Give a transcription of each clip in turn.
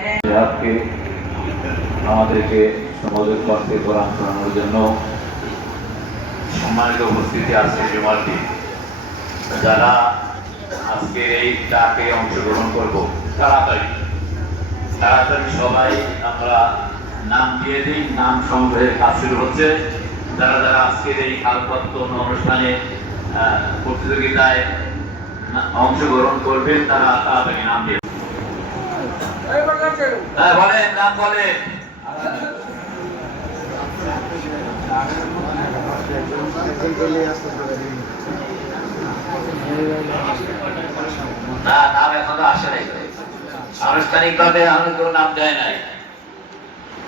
আজকে আমাদেরকে সমাজের কণ্ঠে কোরআন শোনানোর জন্য সম্মানিত উপস্থিতি আছে জুমারটি যারা আজকে এই ডাকে অংশগ্রহণ করব তাড়াতাড়ি সবাই আমরা নাম দিয়ে দিই। নাম সংগ্রহের কাজ শুরু হচ্ছে। যারা যারা আজকের এই আলোকত্ব অনুষ্ঠানে প্রতিযোগিতায় অংশগ্রহণ করবেন তারা তাড়াতাড়ি নাম দিয়ে বলেন, নাম বলেন। না, নাম এখনো আসে নাই, আনুষ্ঠানিক ভাবে আমাদের কোনো নাম দেয় নাই।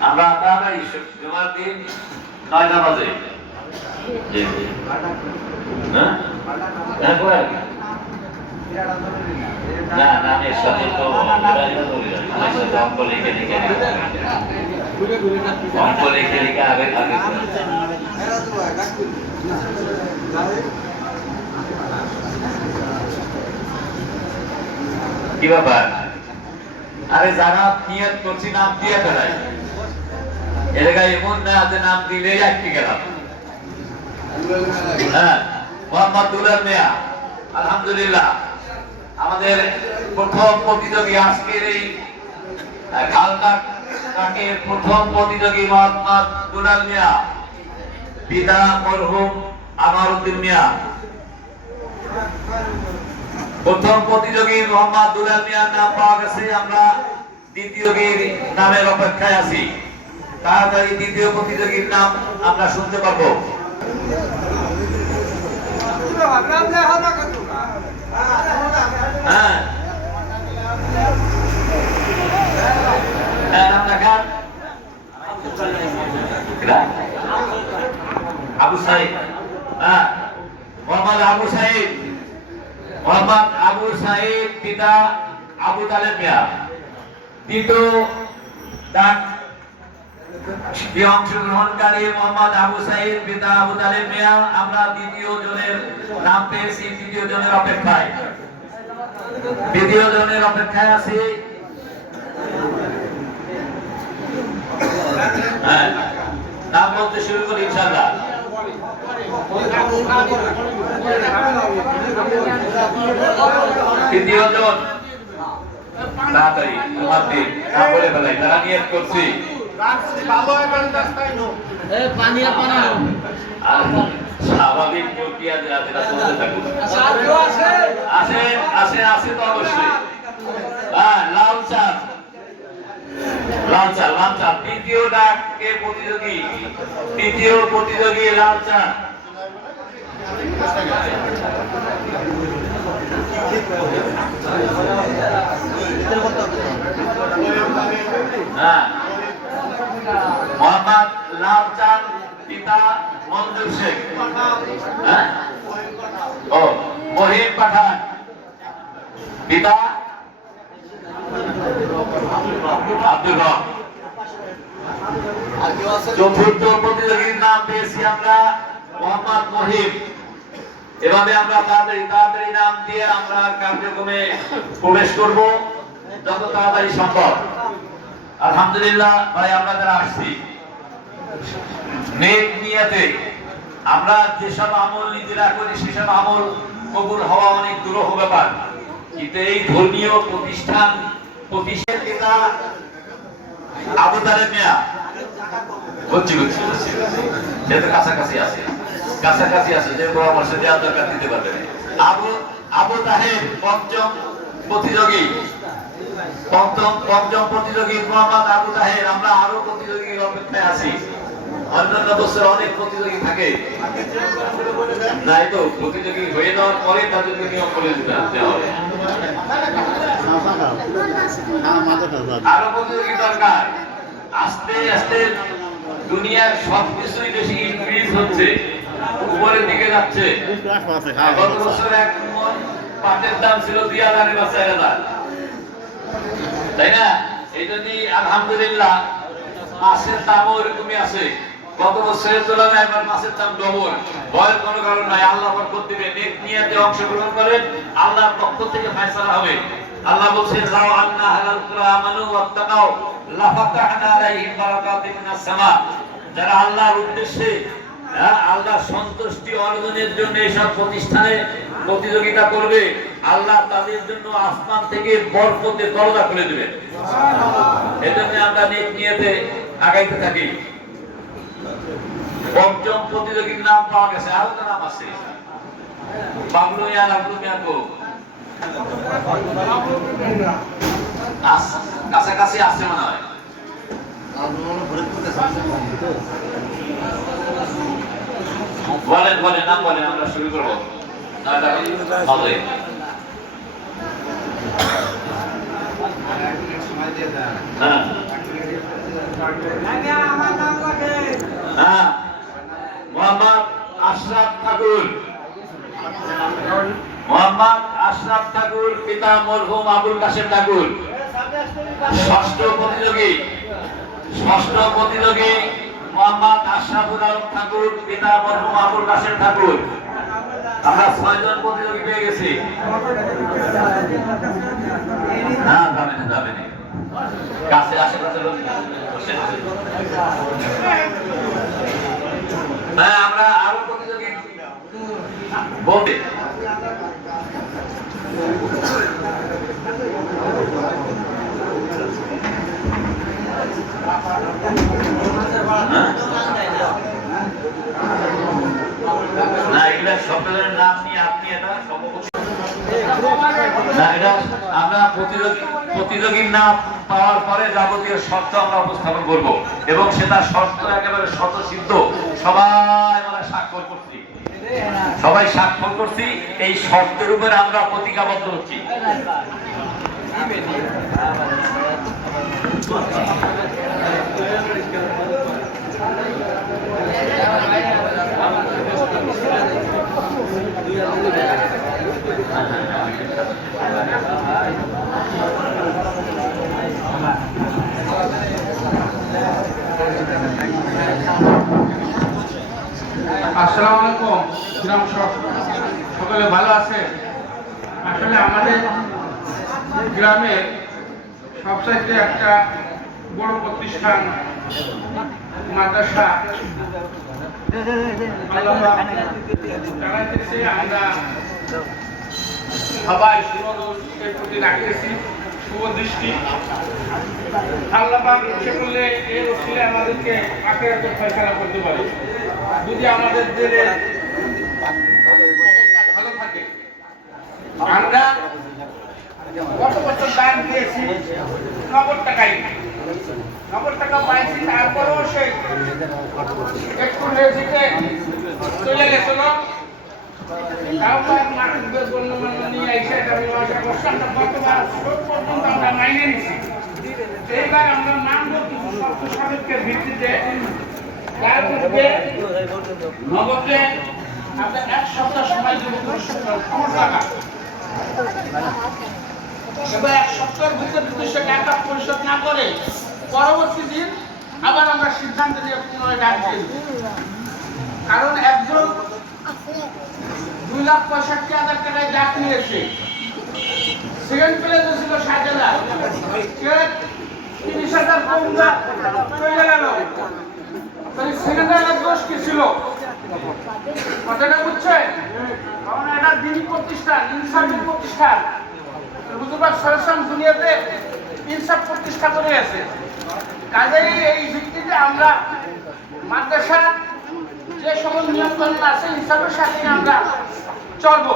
আমরা তাড়াতাড়ি জুমার দিন 9টা বাজে না নামের সাথে তো অঙ্ক লিখে লিখে আগে আগে কি ব্যাপার? আরে যারা নিয়ত করছি নাম দিয়ে ফেলাই এলাকায় এমন না যে নাম দিলেই আটকে গেলাম। হ্যাঁ, মোহাম্মদ দুলাল মিয়া আলহামদুলিল্লাহ আমাদের প্রথম প্রতিযোগী। আজকের এই খালকাটের প্রথম প্রতিযোগী মোহাম্মদ দুলাল মিয়া, পিতা মরহুম আমারউদ্দিন মিয়া। প্রথম প্রতিযোগী মোহাম্মদ দুলাল মিয়ার নাম পাওয়া গেছে। আমরা দ্বিতীয়গীর নামের অপেক্ষায় আছি। তাড়াতাড়ি দ্বিতীয় প্রতিযোগীর নাম আমরা শুনতে পারবো। হ্যাঁ, আবু সাইদ। হ্যাঁ, মোহাম্মদ আবু সাইদ। মোহাম্মদ আবু সাইদ, পিতা আবু তালেব মিয়া। দ্বিতীয় অংশগ্রহণকারী মোহাম্মদ আবু সাইদ, পিতা আবু তালেব মিয়া। আমরা দ্বিতীয় জনের নাম পেয়েছি। দ্বিতীয় জনের অপেক্ষায় আছি। হ্যাঁ, নাম বলতে শুরু করি ইনশাআল্লাহ। তৃতীয় জন তাড়াতাড়ি তোমার দিন নাম বলে ফেলাই। তারা নিয়ত করছি স্বাভাবিক প্রক্রিয়া যেটা চলতে থাকুক। আসে তো অবশ্যই। হ্যাঁ, লাল চাঁদ। তৃতীয় ডাকের প্রতিযোগী, তৃতীয় প্রতিযোগী লাল চাঁদ। হ্যাঁ, মোহাম্মদ লাল চাঁদ, পিতা মঞ্জুর শেখ। হ্যাঁ, ও মহিম পাঠান, পিতা আব্দুল হক। চতুর্থ প্রতিযোগীর নাম পেয়েছি আমরা মোহাম্মদ মহিম। এভাবে আমরা তাড়াতাড়ি নাম দিয়ে আমরা কার্যক্রমে প্রবেশ করব যত তাড়াতাড়ি সম্ভব। আলহামদুলিল্লাহ ভাই, আমরা যারা আসছি নেক নিয়তে, আমরা যেসব আমল নিজেরা করি সেসব আমল কবুল হওয়া অনেক দুরূহ ব্যাপার। কিন্তু এই ধর্মীয় প্রতিষ্ঠান পিতা আবু তালেব মিয়া যেহেতু কাছাকাছি আছে যে পরামর্শ দেওয়ার দরকার দিতে পারবেন। আবু তাহের পঞ্চম প্রতিযোগী মোহাম্মদ আবু তাহের। আমরা আরো প্রতিযোগীর অপেক্ষায় আছি। অন্যান্য বছর অনেক প্রতিযোগী থাকে নাই, তো প্রতিযোগী হয়ে যাওয়ার পরে তাদেরকে নিয়ম করে দিতে হবে। আরো প্রতিযোগী দরকার। আস্তে আস্তে দুনিয়ার সবকিছুই বেশি ইনক্রিজ হচ্ছে, উপরের দিকে যাচ্ছে। গত বছর এক মন পাটের দাম ছিল 2000 বা 4000, তাই না? এই জন্য আলহামদুলিল্লাহ মাছের দামও এরকমই আছে। গত বছরের তুলনায় এবার মাছের দাম ডবল। ভয়ের কোনো কারণ নাই, আল্লাহ বরকত দিবে। নেক নিয়তে অংশগ্রহণ করেন, আল্লাহর পক্ষ থেকে ফয়সালা হবে। আল্লাহ বলেন লাউ আন্না আহলাল কুরা আমানু ওয়াত্তাকাউ লাফাতাহনা আলাইহিম বারাকাতিন মিনাস সামা। যারা আল্লাহর উদ্দেশ্যে আল্লাহর সন্তুষ্টি অর্জনের জন্য এসব প্রতিষ্ঠানে প্রতিযোগিতা করবে, আল্লাহ তাদের জন্য আসমান থেকে বরকতের দরজা খুলে দেবেন। এজন্য আমরা নেক নিয়তে আগাইতে থাকি। পঞ্চম প্রতিযোগীর নাম পাওয়া গেছে, আরো তো নাম আছে। বাবলু মিয়া কো কাছাকাছি আছে মনে হয়। বলেন বলেন নাম বলেন, আমরা শুরু করবো। মোহাম্মদ আশরাফ ঠাকুর, মোহাম্মদ আশরাফ ঠাকুর, পিতা মরহুম আবুল কাশেম ঠাকুর। ষষ্ঠ প্রতিযোগী মোহাম্মদ আশরাফুল আলম ঠাকুর, পিতা মরহুম আবুল কাশেম ঠাকুর। আমরা 6 জন প্রতিযোগী পেয়ে গেছি। না যাবে না কাছে আশেপাশে লোক। হ্যাঁ, আমরা আরো প্রতিযোগী বলতে না, এগুলা সকলের নাম নিয়ে আপনি এটা না, এটা আমরা প্রতিযোগীর নাম পাওয়ার পরে যাবতীয় শর্ত আমরা উপস্থাপন করব এবং সেটা শর্ত একেবারে স্বতঃসিদ্ধ। সবাই স্বাক্ষর করছি, এই শর্তের উপরে আমরা প্রতিজ্ঞাবদ্ধ হচ্ছি। আসসালামু আলাইকুম। গ্রাম সকলে ভালো আছে? আসলে আমাদের গ্রামের সবচাইতে একটা বড় প্রতিষ্ঠান মাদ্রাসা চালাইতেছে। আমরা সবাই সুনজরের প্রতি রাখতেছি শুভদৃষ্টি। আল্লাহ পাক ইচ্ছে করলে এই ওসিলায় আমাদেরকে আখিরাতের ফয়সালা করতে পারে। যদি আমাদের দিলে ভালো থাকে। আমরা গত বছর দান দিয়েছি নগদ টাকা পাইছি, তারপরেও সে একটু রেজিকে চলে গেছিল। তারপর মানুষদের গণ্যমান্য নিয়ে এসে পর্যন্ত আমরা মাইনে নিচ্ছি। এইবার আমরা মানব কিছু শর্ত সাপেক্ষের ভিত্তিতে নগদে আমরা 1 সপ্তাহ সময় দেবো টাকা। এবার 1 সপ্তাহের ভিতরে যদি সে টাকা পরিশোধ না করে, পরবর্তী দিন আবার আমরা সিদ্ধান্ত নিয়ে পুনরায় ডাক দিয়ে দেব। কারণ একজন 2,65,000 টাকায় ডাক নিয়েছে, সেকেন্ড প্লেসে ছিল 60,000, 30,000 কম চলে গেল। সেকেন্ডারের দোষ কি ছিল? কথাটা বুঝছেন? কারণ এটা দিনী প্রতিষ্ঠান, ইনসাফি প্রতিষ্ঠান। হুজুর সরসম দুনিয়াতে ইনসাফ প্রতিষ্ঠা করে আছে। কাজেই এই ভিত্তিতে আমরা মাদ্রাসা যে সকল নিয়মকানুন আছে ইনসাফের সাথে আমরা চলব।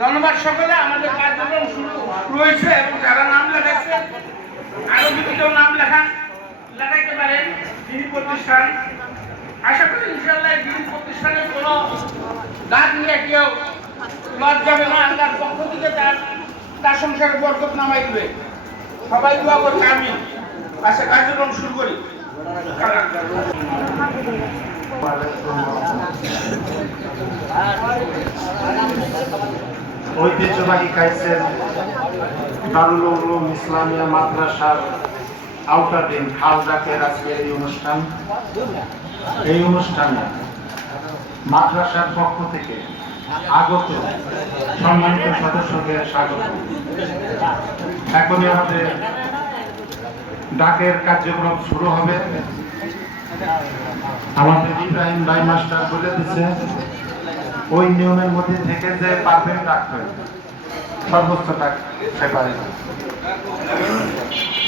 ধন্যবাদ সকলে। আমাদের কার্যক্রম শুরু রয়েছে এবং যারা নাম লেখাচ্ছে আরো যদি কেউ নাম লেখাইতে পারেন দিনী প্রতিষ্ঠান। আশা করি ইনশাআল্লাহ দিনী প্রতিষ্ঠানের কোনো দাগ নিয়ে কেউ লজ যাবে না। আল্লাহর পক্ষ থেকে তার সংসারে বরকত নামাই দিবে। সবাই দোয়া করবে, আমিন। আচ্ছা, কার্যক্রম শুরু করি। ঐতিহ্যবাহী কাইসের দারুল উলুম ইসলামিয়া মাদ্রাসার আউটার রিং খালডাকের আজকের এই অনুষ্ঠানে মাদ্রাসার পক্ষ থেকে আগত সম্মানিত সদস্যদের স্বাগত। এখনই আমাদের ডাকের কার্যক্রম শুরু হবে। আমাদের ইব্রাহিম ভাই মাস্টার বলে দিচ্ছে ওই নিয়মের মধ্যে থেকে যে পারবেন ডাকবেন, সর্বোচ্চ ডাক সে পারে।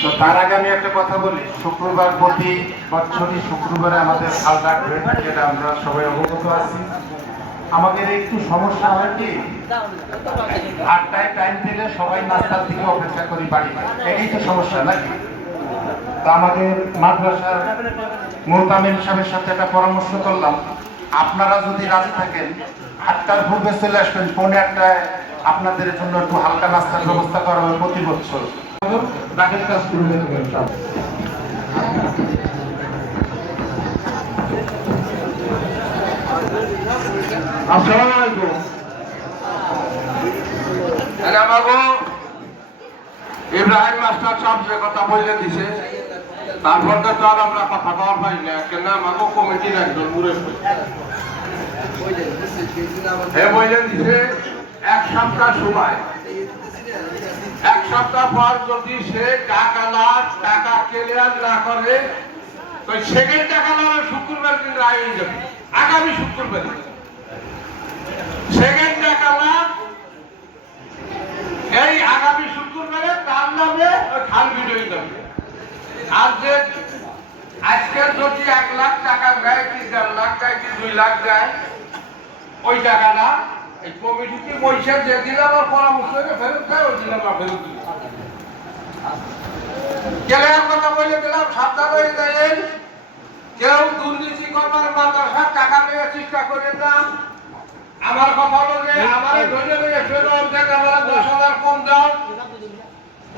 তো তার আগে আমি একটা কথা বলি, শুক্রবার প্রতি বছরই শুক্রবারে আমাদের খাল ডাক হয়ে থাকে, এটা আমরা সবাই অবগত আছি। আমাদের একটু সমস্যা হয় কি, 8টায় টাইম দিলে সবাই নাস্তার দিকে অপেক্ষা করি বাড়ি, এটাই তো সমস্যা নাকি? তা আমাদের মাদ্রাসার মোহতামিম সাহেবের সাথে একটা পরামর্শ করলাম, আপনারা যদি রাজি থাকেন 8টার পূর্বে চলে আসবেন, 8:45টায় আপনাদের জন্য একটু হালকা নাস্তার ব্যবস্থা করা হবে প্রতি বছর। ডাকের কাজ শুরু হয়ে যাবে। আসসালামু আলাইকুম। আমাকে ইব্রাহিম মাস্টার সাহেব যে কথা বলে দিছে, তারপর তো আর আমরা কথা কওয়ার পাই না, কেন আমাকে কমিটির একজন মুরে বললেন দিছে 1 সপ্তাহ সময়, 1 সপ্তাহ পর যদি সে টাকা ক্লিয়ার না করে তো সেকেন্ড টাকা না শুক্রবার দিন রায় হয়ে যাবে, আগামী শুক্রবার সেকেন্ড টাকা না, এই আগামী শুক্রবারে তার নামে খাল বিজয়ী যাবে। আর যে আজকে যদি 1 লাখ টাকা দেয় কি 1.5 লাখ দেয় কি 2 লাখ দেয়, ওই টাকাটা এই কমিটিতে পয়সা যে দিলে আমার পরামর্শ ফেরত দেয়, ওই দিন আমরা ফেরত দিই। কেলের কথা বলে দিলাম, সাবধান হয়ে যাবেন, কেউ দুর্নীতি করবার মাদ্রাসার টাকা নিয়ে চেষ্টা করেন না। আমার কথা হলো যে আমার ধরে নিয়ে ফেরত দেন, আমরা 10,000 কম দাও,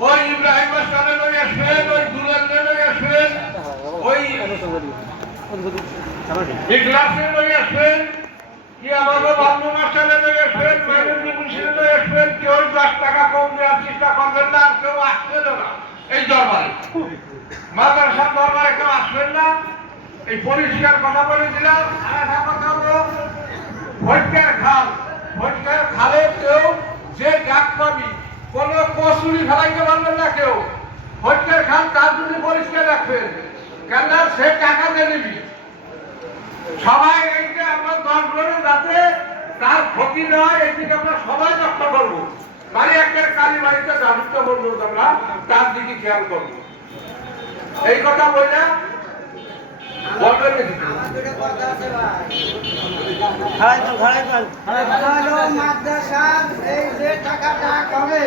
ওই ইব্রাহিম মাস্টারে লই আসবেন, ওই দুলেন্দ্রে লই আসবেন, ওই ইগলাসে লই আসবেন, কি আমাকে বাবু মাস্টারে লই আসবেন, মাইনুদ্দিন মুন্সিরে লই আসবেন, কেউ 10 টাকা কম দেওয়ার চেষ্টা করবেন না, আর কেউ আসবেন না এই দরবারে, মাদ্রাসার দরবারে কেউ আসবেন না। এই পরিষ্কার কথা বলে দিলাম। আর একটা কথা হলো ভটকার খালে কেউ যে ডাক পাবি কোন কসুরি ফেলাইতে পারবেন না কেউ, ভটকার খাল তার জন্য পরিষ্কার রাখবেন, কেন সে টাকা দিয়ে নিবি। সবাই এইটা আমরা 10 করে যাতে তার ক্ষতি নয়, এদিকে আমরা সবাই রক্ষা করবো। বাড়ি একটা কালী বাড়িতে দাবিত্ব করবো, আমরা তার দিকে খেয়াল করবো। এই কথা বলে বলবেন মাদ্রাসার এই যে টাকাটা হবে,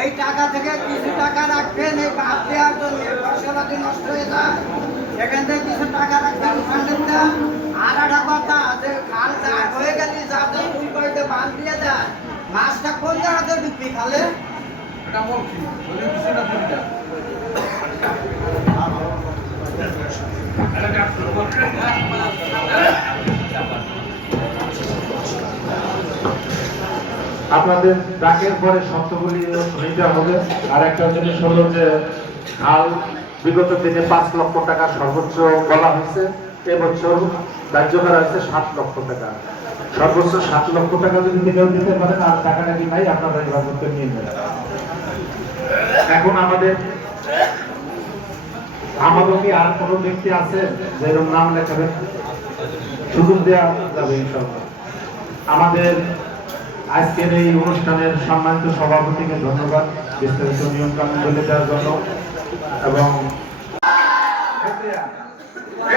এই টাকা থেকে কিছু টাকা রাখবেন এই বাদ দেওয়ার জন্য, ফসলাদি নষ্ট হয়ে যায়, এখান থেকে কিছু টাকা রাখবেন ফান্ডের দাম। আর একটা কথা, যে খাল হয়ে গেলে যাদের দুই বাড়িতে বাঁধ দিয়ে যায়, মাছটা কোন জায়গাতে বিক্রি খালে? আপনাদের ডাকের পরে শব্দগুলি নিতে হবে। আর একটা জিনিস হলো যে খাল বিগত দিনে 5 লক্ষ টাকা সর্বোচ্চ বলা হয়েছে, এবছর ধার্য করা হয়েছে 7 লক্ষ টাকা, সর্বোচ্চ 7 লক্ষ টাকা যদি কেউ দিতে পারেন, আর টাকাটা কি নাই আপনারা এবার করতে নিয়ে নেবেন। এখন আমাদের কি আর কোনো ব্যক্তি আছে যে এরকম নাম লেখাবেন? সুযোগ দেওয়া যাবে ইনশাআল্লাহ। আমাদের আজকের এই অনুষ্ঠানের সম্মানিত সভাপতিকে ধন্যবাদ বিস্তারিত নিয়ম কানুন বলে দেওয়ার জন্য। এবং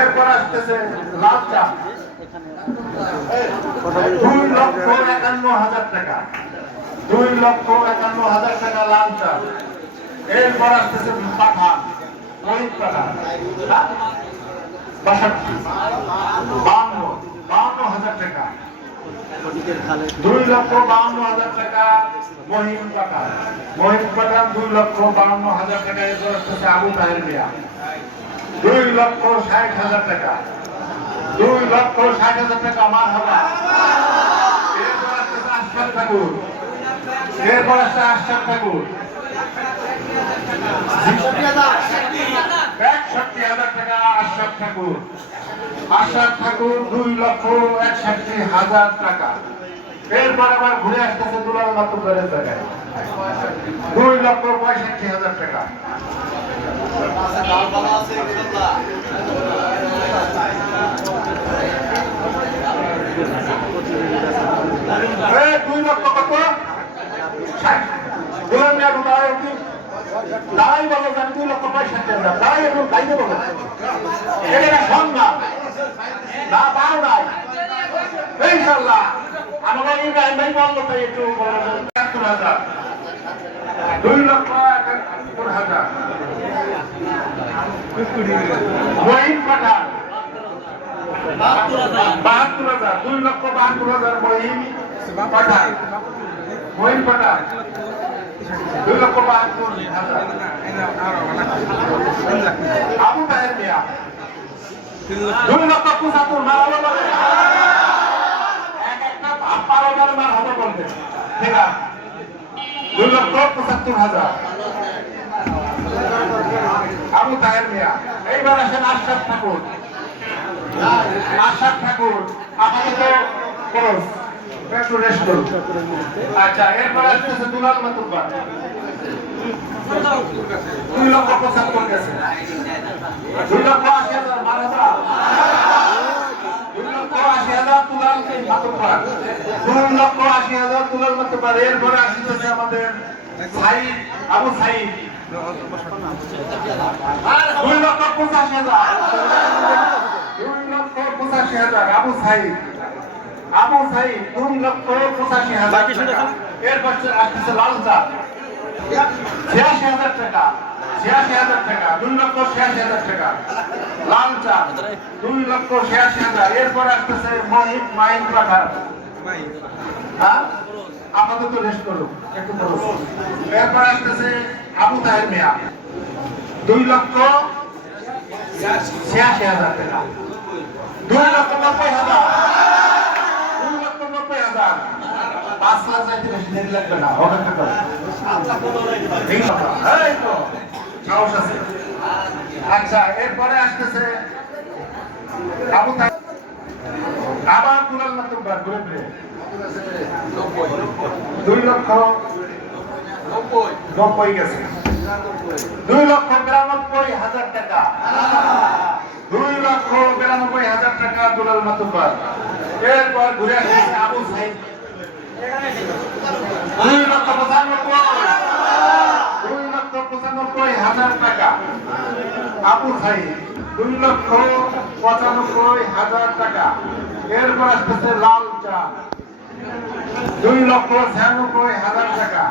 এরপর আসতেছে লাল চা, 2,51,000 টাকা, 2,51,000 টাকা লাল চা। এরপর আসতেছে পাঠান, মহিত পাঠান, 52,000 টাকা, 2,52,000 টাকা মহিম পাঠান, 2,52,000 টাকা। এরপর আসতেছে আবু তাহের মিয়া, 2,60,000 টাকা, 2,60,000 টাকা আমার হবে। এরপর আসতেছে আশরাফ ঠাকুর, এরপর আসছে আশরাফ ঠাকুর, 61,000 টাকা আশরাফ ঠাকুর, 2,61,000 টাকা। এরপর আবার ঘুরে আসতেছে দুলাল মাতুব্বরের জায়গায় 2,65,000 টাকা। এই 2 লক্ষ কত? 60। দুলাল মিয়া দাঁড়াই বলো যে আমি 2,65,000 দাঁড়াই এবং গাইতে বলো এটা সম্মান না পাও নাই ইনশাআল্লাহ। আমাদের ইব্রাহিম ভাই বললো তাই একটু ৭১,০০০ 2,৭১,০০০ মহিন পাঠান ৭২,০০০ 2,৭২,০০০ মহিন পাঠান 2,৭২,০০০ আবু তাহের মিয়া 2,৭৫,০০০ মারা বলে এক একটা পারোটার মার হবে বলবে ঠিক আছে 2,৭৫,০০০ আবু তাহের মিয়া। এইবার আসেন আশরাফ ঠাকুর আপাতত খরচ একটু রেস্ট করুন। আচ্ছা এরপর আসতেছে দুলাল মাতুব্বর 2,৭৫,০০০ গেছে 2,৮০,০০০ মারাদা 2,৮০,০০০ দুলাল মাতুব্বর 2,৮০,০০০ দুলাল মাতুব্বর। এরপরে আসতেছে আমাদের সাইদ আবু সাইদ 2,85,000 আবু সাইদ 2,85,000 টাকা। এরপর আসতেছে লাল চা ৮৬,০০০ টাকা 2,৮৬,০০০ টাকা লাল চা 2,৮৬,০০০। এরপর আসতেছে মাইন পাঠান হ্যাঁ আপাতত রেস্ট করুন একটু বলুন। এরপর আসতেছে আবু তাহের মিয়া 2,৮৬,০০০ টাকা 2,৯০,০০০ 5 লাখ চাইতে বেশি দেরি লাগবে না অপেক্ষা করো এই তো সাহস আছে। আচ্ছা এরপরে আসতেছে আবু তাহের আবার দুলাল মাতুব্বর ঘুরে ফিরে 2,৯০,০০০ গেছে 2,৯২,০০০ টাকা 2,৯২,০০০ টাকা দুলাল মাতুব্বর। এরপর ঘুরে আসতেছে আবু সাইদ 2,৯৫,০০০ টাকা আবু সাইদ 2,৯৫,০০০ টাকা। এরপর আসতেছে লাল চা 2,৯৬,০০০ টাকা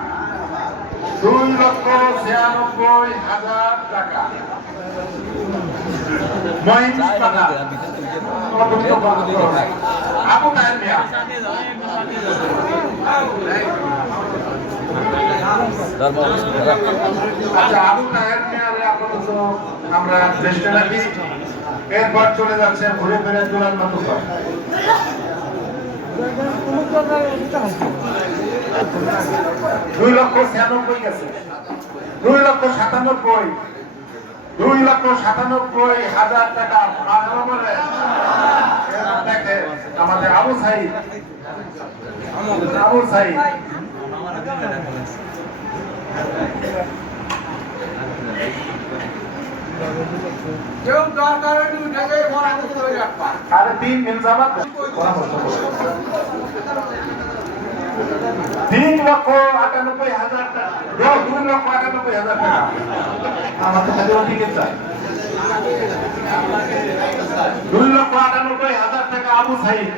2,৯৬,০০০ টাকা মহিন পাঠান আবু তাহের মিয়া আচ্ছা আবু তাহের মিয়ারে আপাতত আমরা চেষ্টা রাখি। এরপর চলে যাচ্ছে ঘুরে ফিরে দুলাল মাতুব্বর 2,৯৬,০০০ গেছে 2,৯৭,০০০ টাকা দেখে আমাদের আবু সাইদ কেউ দরকার হলে উঠে গিয়ে বড় করতে হয়ে রাখবা আরে 3 দিন যাবাত 3,98,০০০ টাকা 2,98,০০০ টাকা আমাদের কাছে ঠিক আছে 2,98,০০০ টাকা আবু সাইদ।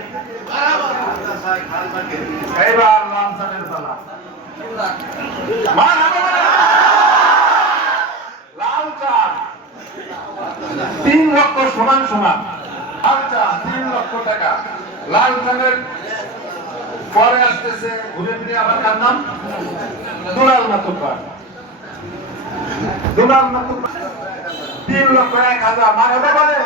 এইবার লামসানের পালা লাল চা 3 লক্ষ সমান লাল চা 3 লক্ষ টাকা লাল চানের। পরে আসতেছে ঘুরে ফিরে আবার কার নাম দুলাল মাতুব্বর 3,01,000 মারাদা বলে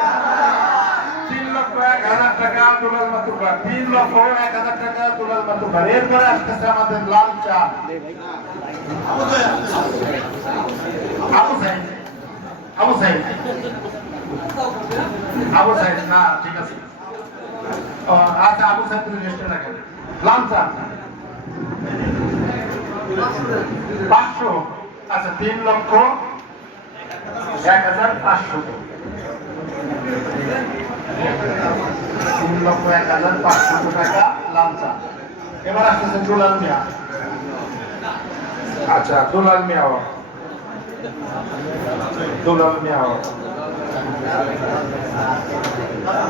3,01,000 টাকা দুলাল মাতুব্বর 3,01,000 টাকা দুলাল মাতুব্বর। এরপরে আসতেছে আমাদের লাল চা আবু সাইদ না ঠিক আছে। আচ্ছা আবু সাইদ তুমি রেস্টে রাখেন লাঞ্চা 500, আচ্ছা 3,01,500, 3,01,500 টাকা লাঞ্চা। এবার আসতেছে দুলাল মিয়া। আচ্ছা দুলাল মিয়া, দুলাল মিয়া,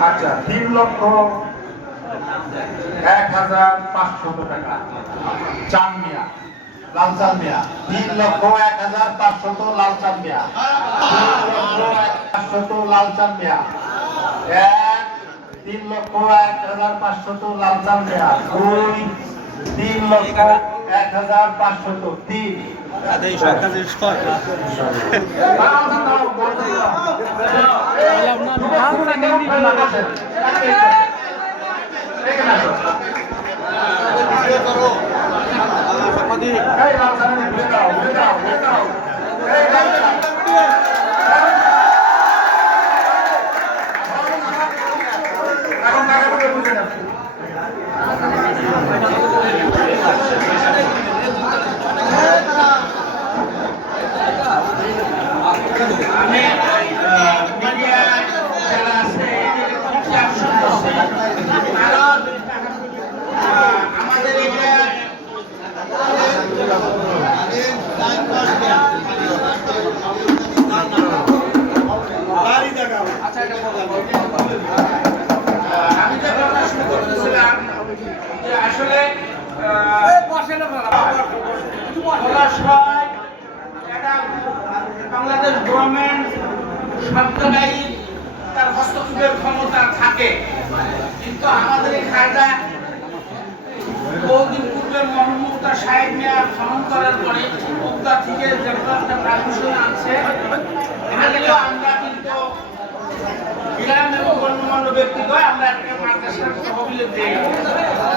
আচ্ছা 3,01,500 টাকা। চান মিয়া, লালচান মিয়া, 3,01,500 লালচান মিয়া, 3,01,500 লালচান মিয়া, 3,01,500 লালচান মিয়া, 3,01,500, 3 আমি যে কথা শুরু করতেছিলাম যে আসলে বাংলাদেশ গভর্নমেন্ট সব জায়গায় তার হস্তক্ষেপের ক্ষমতা থাকে, কিন্তু আমাদের এই খালটা বহুদিন পূর্বে মহম্মদ সাহেব মিয়া খনন করার পরে উদ্যা থেকে যেগুলো একটা পারমিশন আছে, এগুলো আমরা কিন্তু গ্রাম এবং গণ্যমান্য ব্যক্তিগণ আমরা একটা মাদ্রাসার তহবিলে দিই।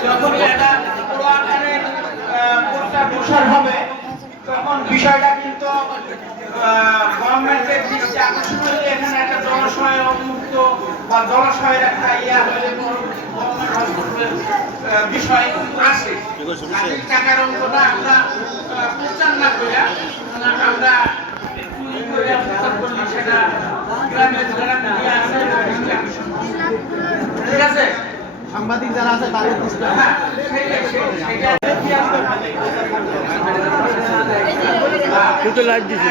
যখনই এটা বড় আকারে প্রচার হবে তখন বিষয়টা কিন্তু গভর্নমেন্টের দৃষ্টি আকর্ষণ হলে এখানে একটা জলাশয় উন্মুক্ত বা জলাশয়ের একটা ইয়া হলে বিষয় আছে। টাকার অঙ্কটা আমরা প্রচার না করে আমরা একটু ই করে প্রচার করলে সেটা গ্রামের যারা মিডিয়া আছে দৃষ্টি আকর্ষণ করে। ঠিক আছে, সাংবাদিক যারা আছে তাদের হ্যাঁ সেটা দুটো লাইভ দিছি।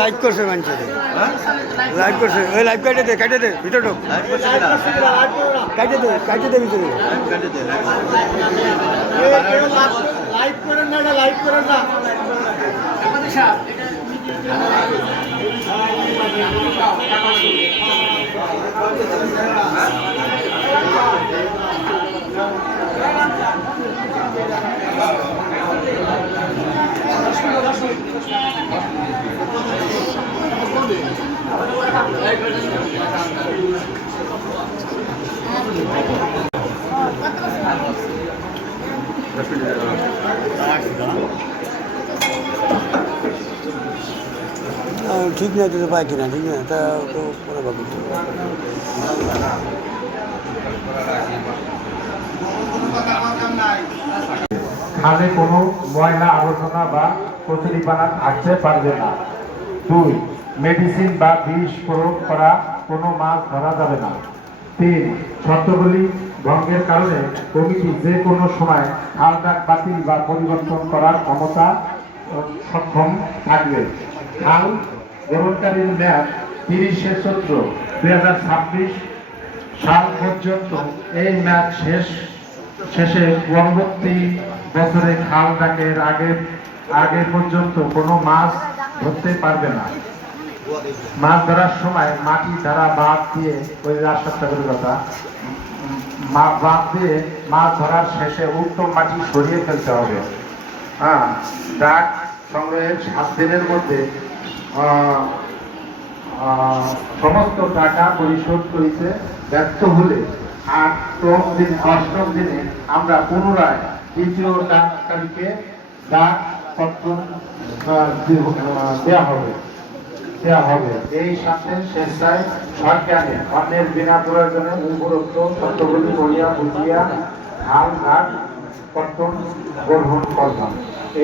লাইভ করছে মানুষ, লাইভ করছে, ওই লাইভ কাটে দে ভিতর ঢোক, কাটে দে ভিতরে। লাইভ করেন না, লাইভ করেন না। ঠিক না তো পাই কিনা, ঠিক না তা তো পরে ভাবি। খালে কোনো ময়লা আবর্জনা বা কচুরিপানা থাকতে পারবে না। 2, মেডিসিন বা বিষ প্রয়োগ করা কোনো মাছ ধরা যাবে না। 3, শর্তগুলি ভঙ্গের কারণে কমিটি যে কোনো সময় খাল ডাক বাতিল বা পরিবর্তন করার ক্ষমতা সক্ষম থাকবে। খাল গ্রহণকারীর মেয়াদ 30শে চৈত্র 2026 সাল পর্যন্ত। এই মেয়াদ শেষে পরবর্তী বছরে খাল ডাকের আগে পর্যন্ত কোনো মাছ ধরতে পারবে না। মাছ ধরার সময় মাটি দ্বারা বাঁধ দিয়ে, ওই রাস্তাগুলোর কথা, বাঁধ দিয়ে মাছ ধরার শেষে উক্ত মাটি সরিয়ে ফেলতে হবে। হ্যাঁ, ডাক সংগ্রহের 7 দিনের মধ্যে সমস্ত টাকা পরিশোধ করিতে ব্যর্থ হলে 8ম দিনে আমরা পুনরায় দ্বিতীয় ডাককারীকে ডাক পত্র দেওয়া হবে এই সাথে স্বেচ্ছায় সজ্ঞানে অন্যের বিনা প্রয়োজনে উপরোক্ত শর্তগুলি করিয়া বুঝিয়া হাল ঘাট কর্তন গ্রহণ করলাম।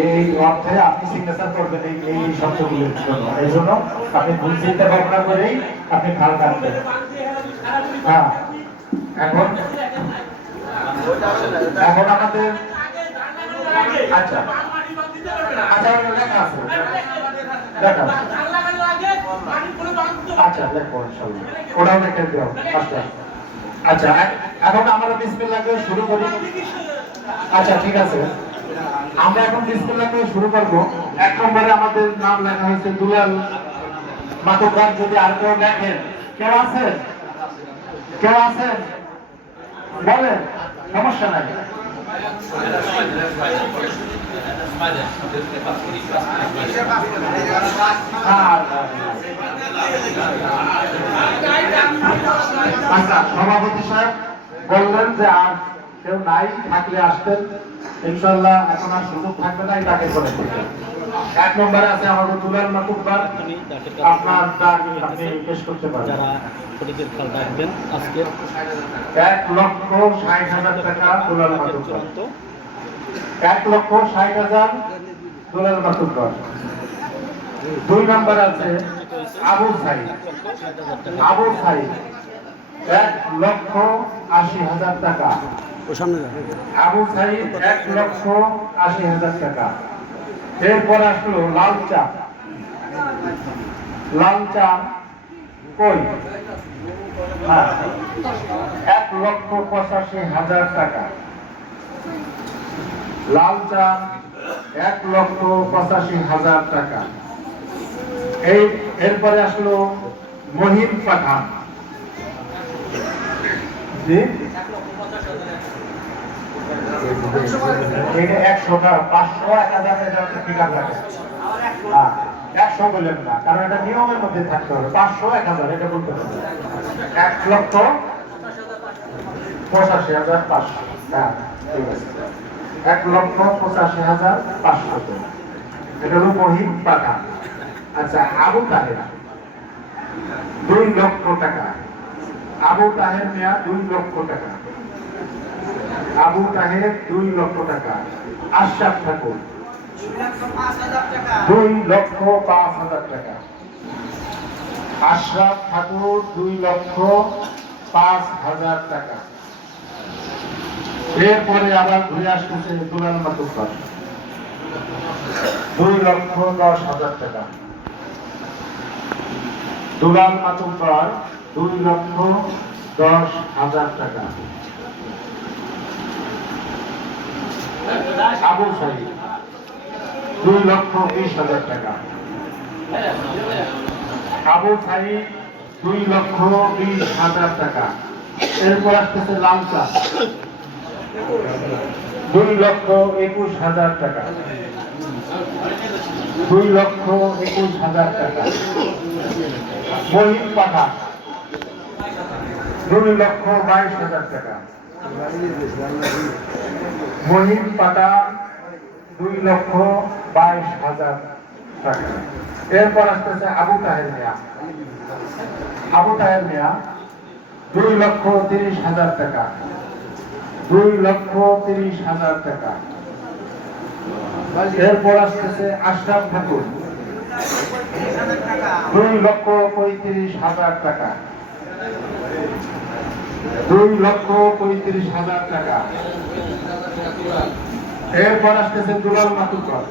এই অর্থে আপনি সিগনেচার করবেন এই শব্দগুলির জন্য। এই জন্য আপনি ভুল চিন্তা ভাবনা করেই আপনি খাল কাটবেন। হ্যাঁ, এখন আমাদের আচ্ছা লেখা আছে, লেখা আচ্ছা লেখো ইনশাআল্লাহ, ওটাও লেখে দিও। আচ্ছা এখন আমরা বিসমিল্লাহ করে শুরু করি। আচ্ছা ঠিক আছে, আমরা এখন বিসমিল্লাহ করে শুরু করব। 1 নম্বরে আমাদের নাম লেখা হয়েছে দুলাল মাতব্বর। যদি আর কেউ লেখেন, কেউ আছেন বলেন, সমস্যা নাই। আচ্ছা, সভাপতি সাহেব বললেন যে আর কেউ নাই, থাকলে আসতেন ইনশাআল্লাহ। এখন আর সুযোগ থাকবে না, এটাকে করে দিবেন। 1 নম্বরে আছে আমাদের দুলাল মাতব্বর। আপনার ডাক আপনি পেশ করতে পারেন। যারা প্রতিদিন খাল রাখবেন আজকে 1,60,000 টাকা দুলাল মাতব্বর। 1,60,000 দুলাল মাতব্বর। 2 নম্বর আছে আবু সাইদ। 1,80,000 টাকা। আবু সাইদ 1,80,000 টাকা। এরপর আসলো লাল চা কই? হ্যাঁ, 1,85,000 টাকা। লাল চা 1,85,000 টাকা। এরপরে আসলো মহিম পাঠান। জি, এটা 100টা 500 1000 এটা ঠিক আছে। হ্যাঁ, 100 বললেন না, কারণ এটা নিয়মের মধ্যে থাকতে হবে। 500 1000 এটা বলতে হবে। 1,85,500। হ্যাঁ ঠিক আছে, 1,85,500। এটা হলো মহিম পাঠান। আচ্ছা, আবু তাহের 2 লক্ষ টাকা। আবু তাহের মিয়া 2 লক্ষ টাকা। আবু তাহের 2 লক্ষ টাকা। আশরাফ ঠাকুর 2,05,000 টাকা। আশরাফ ঠাকুর 2,05,000 টাকা। এরপরে আবার ঘুরে আসতেছে দুলাল মাতব্বর 2,10,000 টাকা। দুলাল মাতব্বর 2,10,000 টাকা। আবু সাইদ 2,20,000 টাকা। আবু সাইদ 2,20,000 টাকা। এরপর আসতেছে লাল চা 2,21,000 টাকা। 2,21,000 টাকা। মহিম পাঠা 2,22,000 টাকা। মহিম পাঠা 2,22,000 টাকা। এরপর আসতেছে আবু তাহের মিয়া। আবু তাহের মিয়া 2,30,000 টাকা। 2,30,000 টাকা। এরপর আসতেছে আশরাফ ঠাকুর 2,35,000 টাকা। 2,35,000 টাকা। এরপর আসতেছে দুলাল মাতব্বর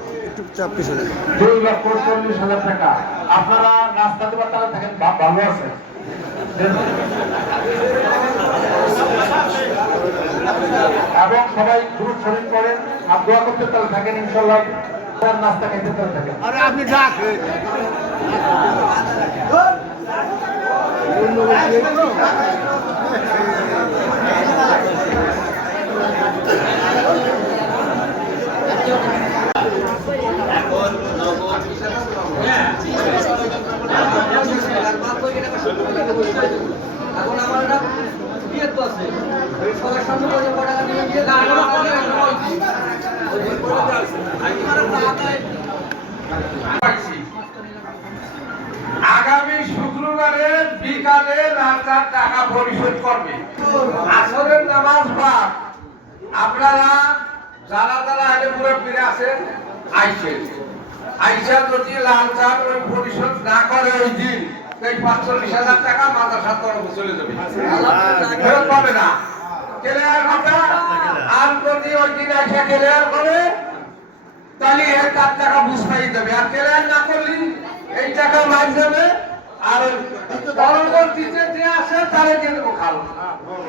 2,40,000 টাকা। আপনারা নাস্তা দেবার টাকা থাকেন, ভালো আছে। এবং সবাই গ্রুপ শরীর করেন আর দোয়া করতে তাহলে থাকেন ইনশাল্লাহ। নাস্তা খাইতে তাহলে থাকেন। আরে আপনি ডাক এখন আমার একটা বিয়ে তো আছে সবার সামনে কটা দিয়ে আগামী শুক্রবারে বিকালে লাল চার টাকা পরিশোধ করবে। আসরের নামাজ পাক আপনারা যারা যারা আগে পুরো ফিরে আসেন আইসেন, আইসা যদি লাল চার ওই পরিশোধ না করে ওই দিন এই ৪৫,০০০ টাকা মাদ্রাসার তরফে চলে যাবে, ফেরত পাবে না। ক্লিয়ার কথা? আর যদি ওই দিন এসে ক্লিয়ার করে তাহলে এই ৪ টাকা বুঝ পাই যাবে, আর ক্লিয়ার না করলে এই টাকা মার যাবে। আর পরবর্তীতে যে আসে তারে দিয়ে দেবো খাল,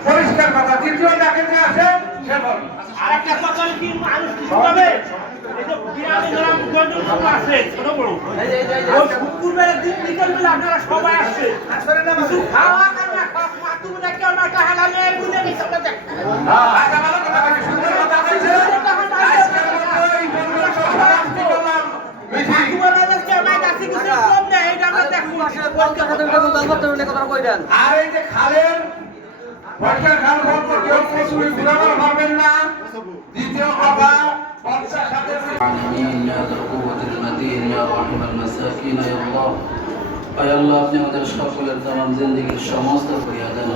পরিষ্কার কথা। দ্বিতীয় টাকে যে আসে সে বলবে। আরেকটা কথা কি মানুষ কিছু পাবে, এই যে বিরানি গ্রাম গন্ডল সব আছে ছোট বড়, ওই শুক্রবারের দিন বিকেলবেলা আপনারা সবাই আসছে, কিছু খাওয়া কান্না খাওয়া তুমি না কেউ না টাকা নিয়ে বুঝে নিচ্ছে না। আচ্ছা, ভালো কথা বলি, সুন্দর কথা বলছে। আজকের মতো এই বন্ধুরা সব সমাপ্তি করলাম। মিছিল আর এই যে খালের বর্ষা খাল বন্ধ কেউ পশুরি ঘুরাবার পারবেন না। দ্বিতীয় কথা, বর্ষার সাথে العالمين يا ذا القوة المتين يا رحم المساكين يا الله يا الله আপনি আমাদের সকলের তামাম জিন্দেগীর সমস্ত করিয়া দেন।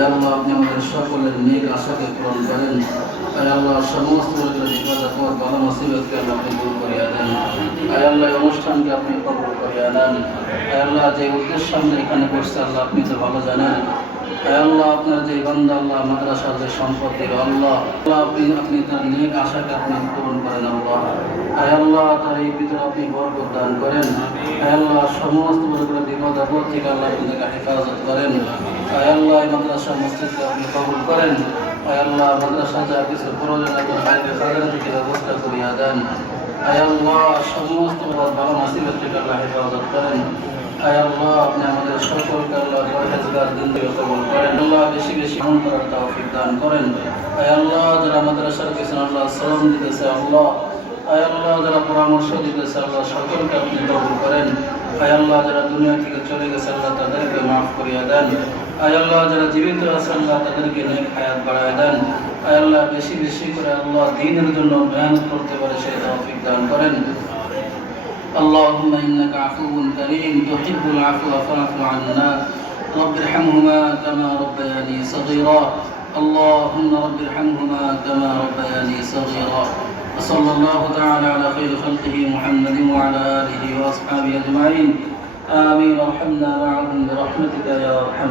يا الله আপনি আমাদের সকলের নেক আশাকে পূরণ করেন। يا الله সমস্ত বিপদ আপদ বালা মুসিবতকে আল্লাহ আপনি দূর করিয়া দেন। يا الله এই অনুষ্ঠানকে আপনি কবুল করিয়া নেন। يا الله যে উদ্দেশ্য আমরা এখানে করছি আল্লাহ আপনি তো ভালো জানেন। আল্লাহ আপনার যে বান্দা আল্লাহ মাদ্রাসার যে সম্পত্তির আল্লাহ আপনি তার নেক আশাকে আপনি পূরণ করেন আল্লাহ। আল্লাহ তার এই ভিতরে আপনি বরকত দান করেন। আল্লাহ সমস্ত বড় বিপদ আপদ থেকে আল্লাহ আপনাকে হেফাজত করেন। আল্লাহ এই মাদ্রাসা মসজিদকে আপনি কবুল করেন। আল্লাহ মাদ্রাসা যা কিছু প্রয়োজন আপনি বাইরে তাদের থেকে ব্যবস্থা করিয়া দেন। আল্লাহ সমস্ত ভালো মুসিবত থেকে আল্লাহ হেফাজত করেন। আল্লাহ আপনি আমাদের সকলকে আল্লাহ পরহেজগার জিন্দেগি কবুল করেন। আল্লাহ বেশি বেশি আমল করার তৌফিক দান করেন। আল্লাহ যারা মাদ্রাসার পিছনে আল্লাহ শ্রম দিতেছে আল্লাহ, আল্লাহ যারা পরামর্শ দিতেছে আল্লাহ সকলকে আপনি কবুল করেন। আল্লাহ যারা দুনিয়া থেকে চলে গেছে আল্লাহ তাদেরকে মাফ করিয়া দেন। আল্লাহ যারা জীবিত আছে আল্লাহ তাদেরকে নেক হায়াত বাড়ায় দেন। আল্লাহ বেশি বেশি করে আল্লাহ দ্বীনের জন্য মেহনত করতে পারে সেই তৌফিক দান করেন। اللهم إنك عفو كريم تحب العفو فاعف عنا رب ارحمهما كما ربياني صغيرا اللهم رب ارحمهما كما ربياني صغيرا وصلى الله تعالى على خير خلقه محمد وعلى آله وأصحابه أجمعين آمين وارحمنا معهم برحمتك يا أرحم